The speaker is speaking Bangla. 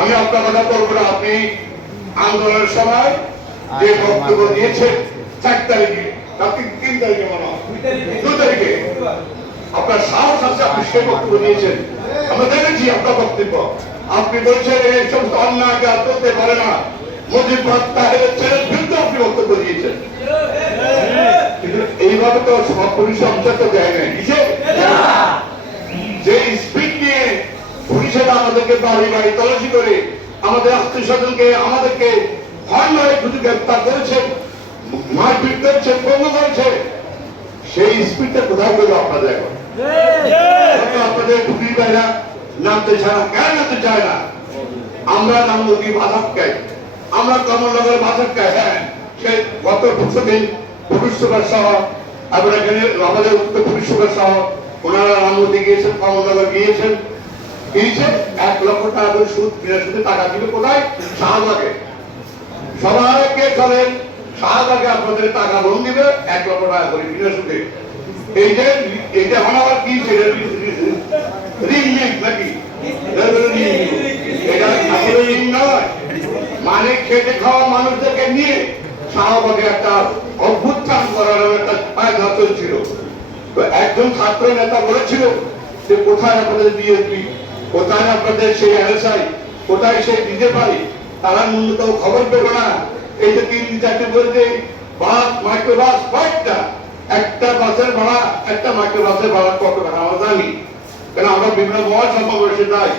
আমি আপনার কথা বলব না আপনি আন্দোলনের সময় যে বক্তব্য দিয়েছেন চার তারিখে তিন তারিখে মনে হয়। দু তারিখে। আপনার সাহস আছে আপনি সেই বক্তব্য দিয়েছেন। আমরা দেখেছি আপনার বক্তব্য। আপনি বলছেন এই সমস্ত অন্যায়কে আর করতে পারে না। মুজিববাদ তাহেরের ছেলের বিরুদ্ধে আপনি বক্তব্য দিয়েছেন। এইভাবে তো সব পুলিশ অফিসার তো দেয় নাই কিসে যে স্পিড নিয়ে আমাদেরকে বাড়ি বাড়ি তল্লাশি করে আমাদের আত্মীয় স্বজনকে আমাদেরকে হর্ন খুঁজে গ্রেপ্তার করেছে মারপিট করেছে পঙ্গু করেছে। সেই স্পিডটা কোথায় গেল আপনাদের এখন? আপনাদের নামতে না কেন নামতে চায় না? আমরা নাম নদী বাধা খাই আমরা কমলনগর বাধা খাই হ্যাঁ সে গত পরশুদিন পুলিশ সুপার সহ এবং এখানে আমাদের উত্তর পুলিশ সুপার সহ ওনারা রামমতি গিয়েছেন কমলনগর গিয়েছেন। এক লক্ষ টাকা করে সুদ সুদে টাকা দিবে কোথায়? শাহবাগে সবাইকে চলেন শাহবাগে আপনাদের টাকা দিবে, এক লক্ষ টাকা করে সুদে। এই যে এই যে আমার কি ছেলে? রিং নাকি? মানে খেটে খাওয়া মানুষদেরকে নিয়ে শাহবাগে একটা অভ্যুত্থান করার একটা ফায়দা চলছিল। তো একজন ছাত্র নেতা বলেছিল যে, কোথায় আপনাদের বিএনপি কোথায় আপনাদের সেই এনএসআই কোথায় সেই দিতে পারি? তারা ন্যূনতম খবর পেল না। এই যে তিন চারটে বলতে বাস মাইক্রো বাস কয়েকটা। একটা বাসের ভাড়া, একটা মাইক্রো বাসের ভাড়া কত টাকা আমরা জানি। কেন আমরা বিভিন্ন মহল সমাবেশে যাই।